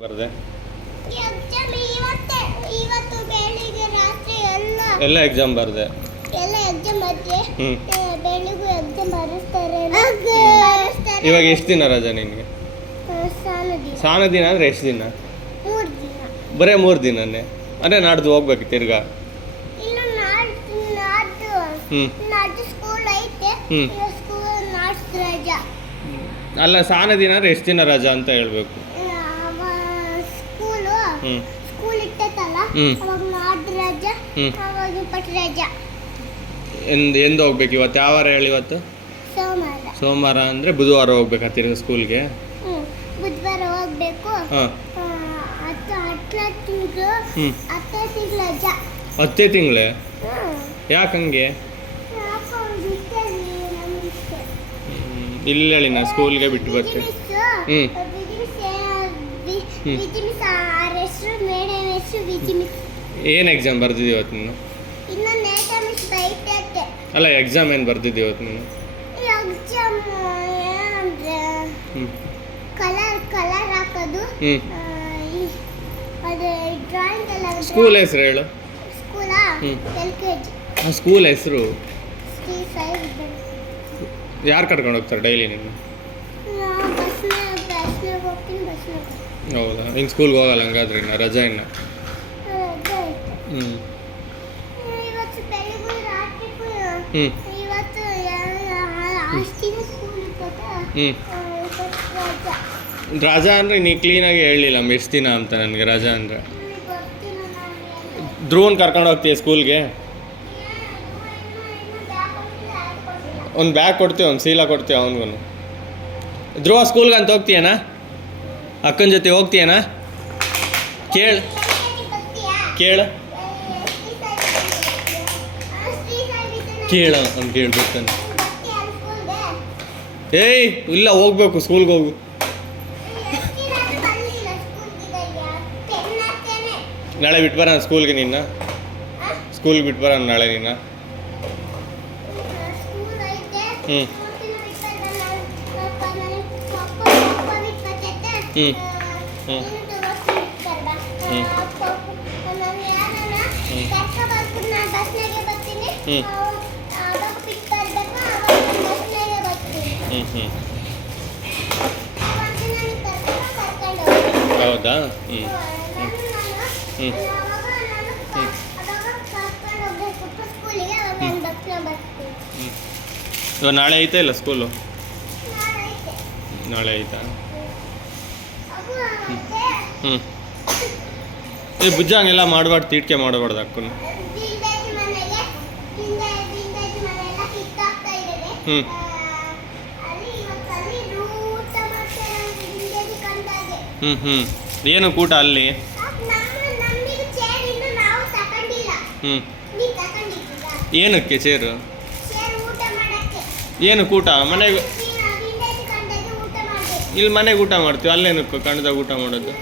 ಬರ್ದೆ ಇವತ್ತು ಬೆಳಿಗ್ಗೆ ರಾತ್ರಿ ಎಲ್ಲ ಎಕ್ಸಾಮ್ ಬರ್ದೆ ಎಕ್ಸಾಮ್ ಬರ್ದೆ ಬೆಳಿಗ್ಗೆ ಎಕ್ಸಾಮ್ ಬರೆಸ್ತಾರೆ ಇವಾಗ ಎಷ್ಟು ದಿನ ರಜಾ ನಿನಗೆ? ಸಾನ ದಿನ ಅಂದರೆ ಎಷ್ಟು ದಿನ? 3 ದಿನ. ಬರೇ 3 ದಿನನೇ? ಅಂದರೆ ನಾಡ್ದು ಹೋಗ್ಬೇಕು ತಿರ್ಗಾ? ಇನ್ನು ನಾಡ್ದು ಸ್ಕೂಲ್ ಐತೆ. ಸ್ಕೂಲ್ ನಾಡ್ದು ರಜಾ. ಅಲ್ಲ ಸಾನ ದಿನ ಅಂದರೆ ಎಷ್ಟು ದಿನ ರಜಾ ಅಂತ ಹೇಳ್ಬೇಕು. ಸ್ಕೂಲ್ ಇಟ್ಟೈತಲ್ಲ ಅವಾಗ ನಾಡ್ದು ರಜಾ, ಅವಾಗ ಇಪ್ಪತ್ತು ರಜಾ. ಎಂದು ಹೋಗ್ಬೇಕು ಇವತ್ತು? ಯಾವ ವಾರ ಹೇಳಿ? ಇವತ್ತು ಸೋಮವಾರ ಅಂದರೆ ಬುಧವಾರ ಹೋಗ್ಬೇಕಾ ತಿರ್ಗಾ ಸ್ಕೂಲ್ಗೆ? ಬುಧವಾರ ಹೋಗ್ಬೇಕು. 10 ತಿಂಗಳೇ? ಯಾಕಂಗೆ? ಇಲ್ಲ ಹೇಳಿ ನಾ ಸ್ಕೂಲ್ಗೆ ಬಿಟ್ಟು ಬರ್ತೀನಿ. ಏನು ಎಕ್ಸಾಮ್ ಬರ್ದಿದ್ದಿ ಇವತ್ತು ನೀನು? ಅಲ್ಲ ಎಕ್ಸಾಮ್ ಏನು ಬರ್ದಿದ್ದಿ ಇವತ್ತು ನೀನು? ಕಲರ್ ಹಾಕೋದು. ಸ್ಕೂಲ್ ಹೆಸರು ಹೇಳು. ಸ್ಕೂಲ್ ಹೆಸರು ಯಾರು ಕರ್ಕೊಂಡು ಹೋಗ್ತಾರೆ ಡೈಲಿ ನೀನು? ಹೌದಾ? ಇನ್ನು ಸ್ಕೂಲ್ಗೆ ಹೋಗಲ್ಲ ಹಂಗಾದ್ರೆ? ಇನ್ನು ರಜಾ ಇನ್ನು? ರಜಾ ಅಂದರೆ ನೀ ಕ್ಲೀನಾಗಿ ಹೇಳಲಿಲ್ಲ ಎಷ್ಟು ದಿನ ಅಂತ ನನಗೆ ರಜಾ ಅಂದರೆ. ಧ್ರುವನ್ ಕರ್ಕೊಂಡು ಹೋಗ್ತೀಯ ಸ್ಕೂಲ್ಗೆ? ಒಂದು ಬ್ಯಾಗ್ ಕೊಡ್ತೀವಿ, ಒಂದು ಸೀಲ ಕೊಡ್ತೀವಿ ಅವನಿಗೂ. ಧ್ರುವ ಸ್ಕೂಲ್ಗೆ ಅಂತ ಹೋಗ್ತೀಯನಾ? ಅಕ್ಕನ ಜೊತೆ ಹೋಗ್ತೀಯನಾ? ಕೇಳು ಅವ್ನು ಕೇಳ್ಬಿಡ್ತಾನೆ. ಏಯ್ ಇಲ್ಲ, ಹೋಗ್ಬೇಕು ಸ್ಕೂಲ್ಗೆ ಹೋಗು. ನಾಳೆ ಬಿಟ್ಟು ಬರೋಣ ಸ್ಕೂಲ್ಗೆ ನಿನ್ನ? ಸ್ಕೂಲ್ಗೆ ಬಿಟ್ಟು ಬರೋಣ ನಾಳೆ ನಿನ್ನ? ಹೌದಾ? ಇವಾಗ ನಾಳೆ ಐತಾ ಇಲ್ಲ ಸ್ಕೂಲು? ನಾಳೆ ಐತಾ? ಈ ಬುಜ್ಜ ಹಂಗೆಲ್ಲ ಮಾಡಬಾರ್ದು, ತೀಟ್ಕೆ ಮಾಡಬಾರ್ದು ಅಕ್ಕನು. ಏನು ಕೂಟ ಅಲ್ಲಿ? ಏನಕ್ಕೆ ಚೇರು? ಏನು ಕೂಟ? ಮನೆಗೆ ಇಲ್ಲಿ ಮನೆಗೆ ಊಟ ಮಾಡ್ತೀವಿ, ಅಲ್ಲೇನಕ್ಕೆ ಕಣದಾಗ ಊಟ ಮಾಡೋದು?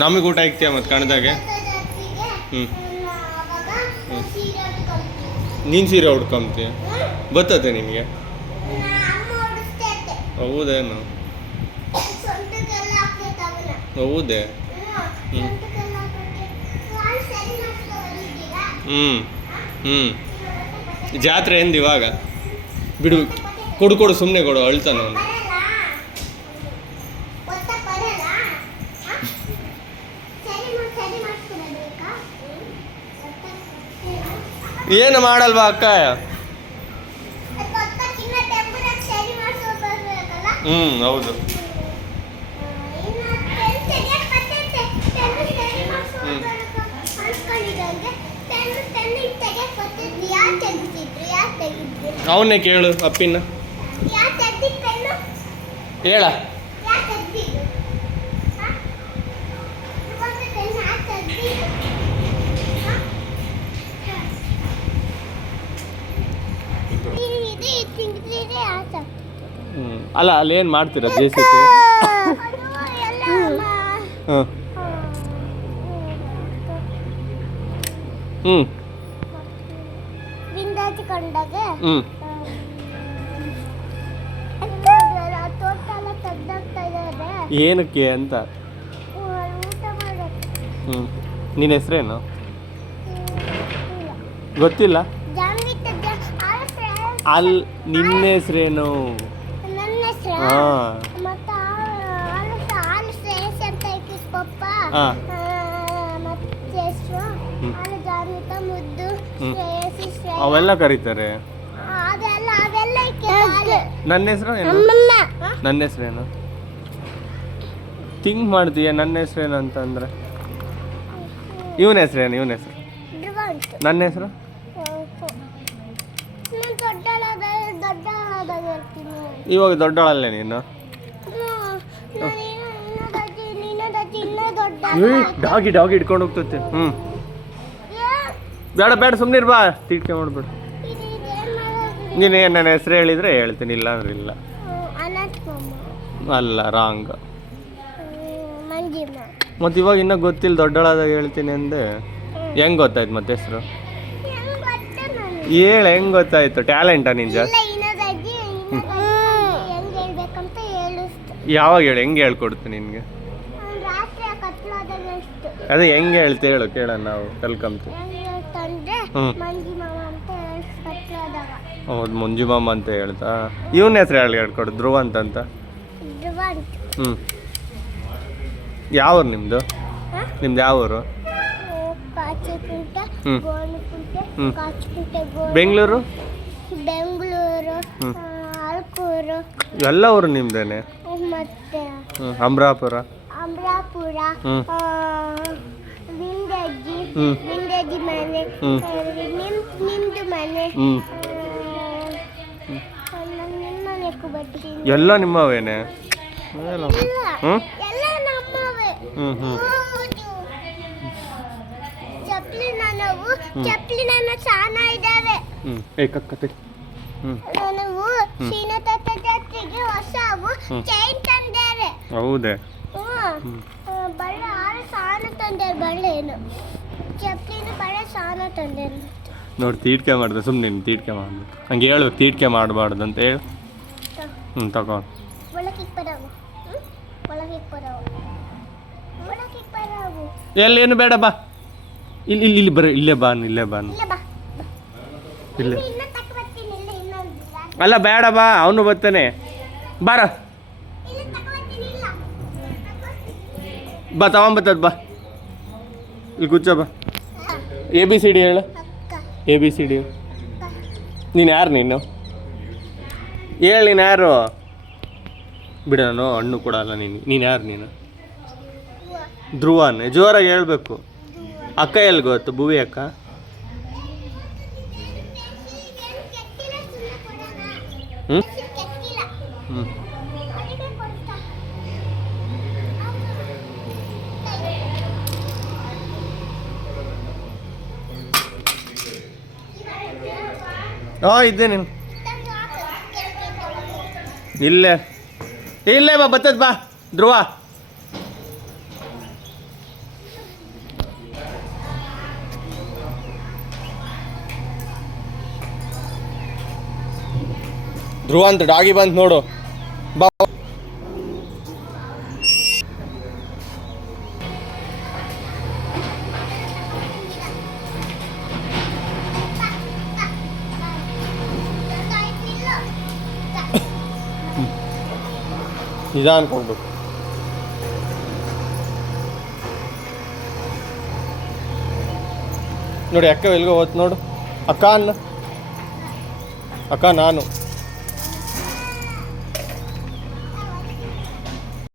ನಮಗೆ ಊಟ ಇಕ್ತೀಯ ಮತ್ತು ಕಣದಾಗೆ? ನೀನು ಸೀರೆ ಉಟ್ಕೊಂತೀಯ? ಬರ್ತದೆ ನಿನಗೆ? ಹೌದೇನು? ಹೌದೇ? ಜಾತ್ರೆ ಎಂದು ಇವಾಗ ಬಿಡು, ಕೊಡು ಸುಮ್ಮನೆ ಕೊಡು, ಅಳ್ತಾನೆ ಅವನು. ಏನು ಮಾಡಲ್ವಾ ಅಕ್ಕ? ಹೌದು. ಅವನ್ನೇ ಕೇಳು ಅಪ್ಪಿನ. ಹೇಳ. ಇದು ತಿಂದಿದ್ರೆ ಆತ ಅಲ್ಲ ಅಲ್ಲೇನು ಮಾಡ್ತೀರಾ ಜೆ ಸಿ ಪಿ ಅದು ಎಲ್ಲ ಹಾಂ ಹ್ಞೂ ವಿಂದಾಚಿಕೊಂಡಾಗ ಹ್ಞೂ ತೋಟ ಎಲ್ಲ ತೆಗ್ದಾಗ್ತಾ ಇದ್ದಾರೆ ಏನಕ್ಕೆ ಅಂತ ಊಟ ಮಾಡೋಕ್ಕೆ ಹ್ಞೂ ನಿನ್ನ ಹೆಸ್ರೇನು ಗೊತ್ತಿಲ್ಲ ಅಲ್ಲಿ ನಿನ್ನ ಹೆಸ್ರೇನು ನನ್ನ ಹೆಸರು ಹಾಂ ಮತ್ತೆ ಹಾಲು ಶ್ರೇಯಸ್ ಅಂತ ಇತ್ತು ಪಪ್ಪ ಹಾಂ ಮತ್ತೆ ಹೆಸರು ಹಾಲು ಜಾಮಿತ ಮುದ್ದು ಶ್ರೇಯಸ್ ಶ್ರೇಯಸ್ ಅವೆಲ್ಲ ಕರೀತಾರೆ ಅವೆಲ್ಲ ಇಕ್ಕೆ ನನ್ನ ಹೆಸ್ರು ಏನು ನನ್ನ ಹೆಸ್ರೇನು ಥಿಂಕ್ ಮಾಡ್ತೀಯ ನನ್ನ ಹೆಸ್ರೇನು ಅಂತಂದ್ರೆ ಇವನ ಹೆಸ್ರೇನು ಇವನ ಹೆಸ್ರು ನನ್ನ ಹೆಸರು ಇವಾಗ ದೊಡ್ಡಳಲ್ಲೇ ನೀನು ಡಾಗಿ ಡಾಗಿ ಹಿಡ್ಕೊಂಡು ಹೋಗ್ತೈತೆ ಹ್ಞೂ ಬೇಡ ಬೇಡ ಸುಮ್ಮನೆ ಬಾ ತೀಟ್ಕೆ ಮಾಡ್ಬೇಡ ನೀನು ನನ್ನ ಹೆಸ್ರು ಹೇಳಿದರೆ ಹೇಳ್ತೀನಿ ಇಲ್ಲ ಅಂದ್ರೆ ಇಲ್ಲ ಅಲ್ಲ ರಾಂಗ್ ಮತ್ತು ಇವಾಗ ಇನ್ನೂ ಗೊತ್ತಿಲ್ಲ ದೊಡ್ಡಳಾದಾಗ ಹೇಳ್ತೀನಿ ಅಂದೆ ಹೆಂಗೆ ಗೊತ್ತಾಯ್ತು ಮತ್ತೆ ಹೆಸರು ಹೇಳು ಹೆಂಗೆ ಗೊತ್ತಾಯ್ತು ಟ್ಯಾಲೆಂಟಾ ನಿನ್ ಜಾಸ್ತಿ ಯಾವಾಗ ಹೇಳು ಹೆಂಗೆ ಹೇಳ್ಕೊಡ್ತು ನಿನಗೆ ಅದೇ ಹೆಂಗೆ ಹೇಳ್ತೆ ಹೇಳು ಕೇಳೋಣ ನಾವು ಕಲ್ಕಂತು ಹೌದು ಮಂಜು ಮಾಮ ಅಂತ ಹೇಳ್ತಾ ಇವನ ಹೆಸ್ರು ಹೇಳ್ಕೊಡು ಧ್ರುವ ಅಂತಂತ ಹ್ಞೂ ಯಾವ ಊರು ನಿಮ್ಮದು ನಿಮ್ದು ಯಾವ ಊರು ಬೆಂಗಳೂರು ಅಲ್ಕೂರು ಎಲ್ಲ ಊರು ನಿಮ್ದೇನೆ ಮತ್ತೆ ಅಮರಾಪುರ ವಿಂಡೇಜಿ ಮನೆ ನಿಮ್ದು ಮನೆ ಮನೆಗೂ ಬರ್ತೀನಿ ಎಲ್ಲ ನಿಮ್ಮವೇನೆ ಚಪ್ಪಲಿನ ಸಾನ ಇದ್ದಾವೆ ನಾವು ಶ್ರೀನಾಥ ಜಾತ್ರೆಗೆ ಹೊಸವು ಚೈನ್ ತಂದಾರೆ ಹೌದೇ ಬಳ್ಳ ಸಾನ ತಂದಾರೆ ಬಳ್ಳೆನು ಚಪ್ಪಲಿನ ಬಳ್ಳ ಸಾನ ತಂದಾರೆ ನೋಡಿ ತೀಟ್ಕೆ ಮಾಡಿದೆ ಸುಮ್ಮನೆ ತೀಟ್ಕೆ ಮಾಡಿದೆ ಹಂಗೆ ಹೇಳ್ಬೇಕು ತೀಟ್ಕೆ ಮಾಡಬಾರ್ದು ಅಂತ ಹೇಳಿ ತಗೋ ಒಳಗೆ ಬರವು ಎಲ್ಲೇನು ಬೇಡ ಬಾ ಇಲ್ಲಿ ಇಲ್ಲಿ ಬರ ಇಲ್ಲೇ ಬಾನು ಇಲ್ಲೇ ಅಲ್ಲ ಬೇಡ ಬಾ ಅವನು ಬರ್ತಾನೆ ಬಾರ ಬಾ ತಗೊಂಬತ್ತದ ಬಾ ಇಲ್ಲಿ ಕೂರ್ಚೋ ಬಾ ABCD ಹೇಳು ABCD ನೀನು ಯಾರು ನೀನು ಹೇಳಿ ನೀನು ಯಾರು ಬಿಡ ನಾನು ಹಣ್ಣು ಕೊಡಲ್ಲ ನೀನು ಯಾರು ನೀನು ಧ್ರುವನೇ ಜೋರಾಗಿ ಹೇಳ್ಬೇಕು ಅಕ್ಕ ಎಲ್ಲಿ ಗೊತ್ತು ಭುವಿ ಅಕ್ಕ ಹ್ಞೂ ಹ್ಞೂ ಹಾಂ ಇದ್ದೆ ನೀನು ಇಲ್ಲೇ ಬಾ ಬರ್ತದ ಬಾ ಧ್ರುವ ಧ್ರುವ ಅಂತ ಡಾಗಿ ಬಂತು ನೋಡು ಬಾ ನಿಜ ಅನ್ಕೊಳ್ಬೇಕು ನೋಡಿ ಅಕ್ಕ ಎಲ್ಗೋ ಹೋತ್ ನೋಡು ಅಕ್ಕ ನಾನು